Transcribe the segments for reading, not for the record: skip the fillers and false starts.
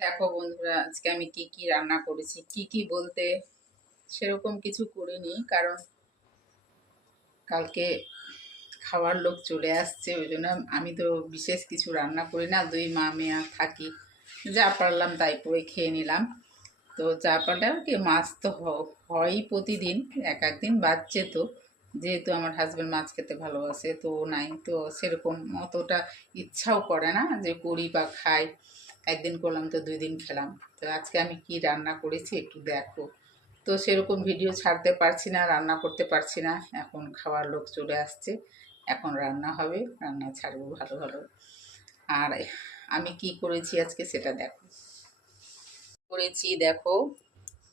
দেখো বন্ধুরা, আজকে আমি কি কি রান্না করেছি। কি কি বলতে সেরকম কিছু করিনি, কারণ কালকে খাওয়ার লোক চলে আসছে। ওই জন্য আমি তো বিশেষ কিছু রান্না করি না, দুই মা মেয়ে থাকি, যা পারলাম তাই করে খেয়ে নিলাম। তো যা পারলাম কি, মাছ তো হয়ই প্রতিদিন, এক একদিন বাচ্চে। তো যেহেতু আমার হাজব্যান্ড মাছ খেতে ভালোবাসে, তো ও নাই, তো সেরকম অতটা ইচ্ছাও করে না যে করি বা খাই। একদিন করলাম তো 2 দিন খেলাম। তো আজকে আমি কি রান্না করেছি একটু দেখো। তো সেরকম ভিডিও ছাড়তে পারছি না, রান্না করতে পারছি না। এখন খাওয়ার লোক চলে আসছে, এখন রান্না হবে, রান্না ছাড়বো ভালো ভালো। আর আমি কি করেছি আজকে সেটা দেখো। করেছি দেখো,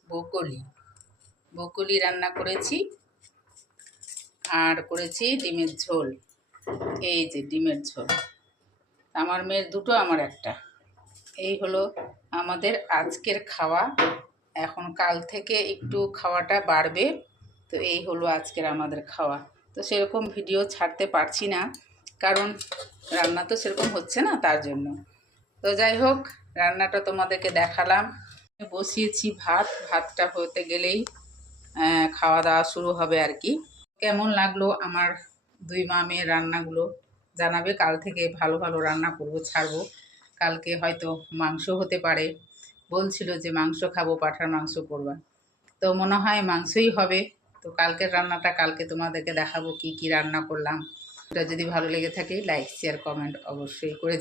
ব্রোকলি ব্রোকলি রান্না করেছি, আর করেছি ডিমের ঝোল। এই যে ডিমের ঝোল, আমার মেয়ের দুটো, আমার একটা। এই হলো আমাদের আজকের খাওয়া। এখন কাল থেকে একটু খাওয়াটা বাড়বে। তো এই হলো আজকের আমাদের খাওয়া। তো সেরকম ভিডিও ছাড়তে পারছি না, কারণ রান্না তো সেরকম হচ্ছে না, তার জন্য। তো যাই হোক, রান্নাটা তোমাদেরকে দেখালাম। বসিয়েছি ভাত, ভাতটা হতে গেলেই খাওয়া দাওয়া শুরু হবে আর কি। কেমন লাগলো আমার দুই মা মেয়ের রান্নাগুলো জানাবে। কাল থেকে ভালো ভালো রান্না করবো, ছাড়বো। কালকে হয়তো মাংস হতে পারে, বলছিল যে মাংস খাবো, পাঁঠার মাংস করবা। তো মনে হয় মাংসই হবে। তো কালকের রান্নাটা কালকে তোমাদেরকে দেখাবো কি কি রান্না করলাম। এটা যদি ভালো লেগে থাকে, লাইক শেয়ার কমেন্ট অবশ্যই করে